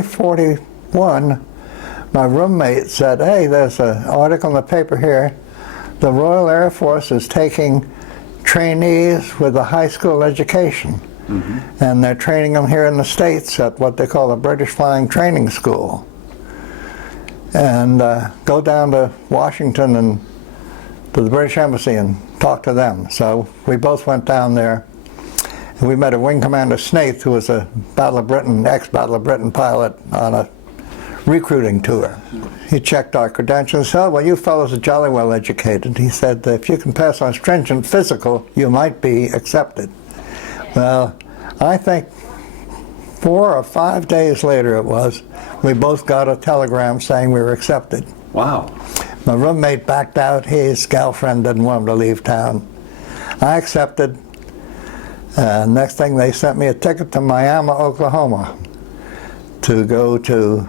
February 41, my roommate said, hey, there's an article in the paper here. The Royal Air Force is taking trainees with a high school education. Mm-hmm. And they're training them here in the States at what they call the British Flying Training School. And go down to Washington and to the British Embassy and talk to them. So we both went down there. And we met a Wing Commander Snaith, who was a Battle of Britain, ex-Battle of Britain pilot on a recruiting tour. He checked our credentials. Said, oh, well, you fellows are jolly well educated. He said, if you can pass on stringent physical, you might be accepted. Well, I think 4 or 5 days later it was, we both got a telegram saying we were accepted. Wow. My roommate backed out. His girlfriend didn't want him to leave town. I accepted. Next thing, they sent me a ticket to Miami, Oklahoma to go to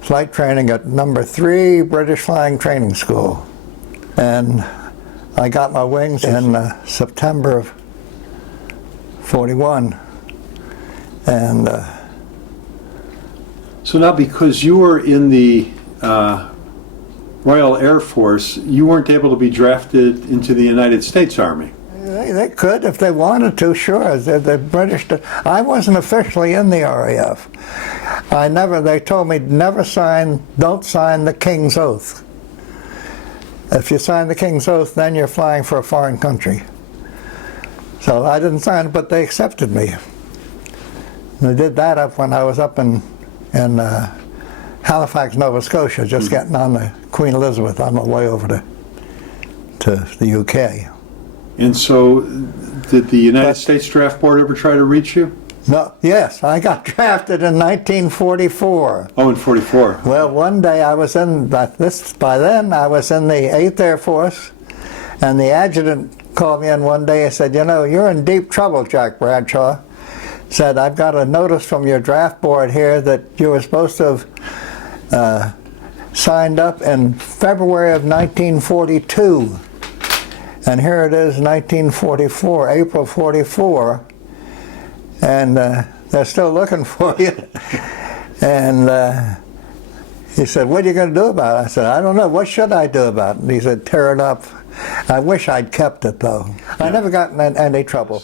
flight training at number 3 British Flying Training School. And I got my wings in September of 41. And so now, because you were in the Royal Air Force, you weren't able to be drafted into the United States Army. They could if they wanted to, sure. The British, I wasn't officially in the RAF. They told me don't sign the King's Oath. If you sign the King's Oath, then you're flying for a foreign country. So I didn't sign it, but they accepted me. They did that up when I was up in Halifax, Nova Scotia, just getting on the Queen Elizabeth on my way over to the UK. And so, did the United States Draft Board ever try to reach you? No. Yes, I got drafted in 1944. Oh, in 44. Well, one day I was by then I was in the 8th Air Force, and the adjutant called me in one day and said, you know, you're in deep trouble, Jack Bradshaw. Said, I've got a notice from your draft board here that you were supposed to have signed up in February of 1942. And here it is, 1944, April 44, and they're still looking for you. And he said, what are you going to do about it? I said, I don't know, what should I do about it? And he said, tear it up. I wish I'd kept it, though. I never got in any trouble.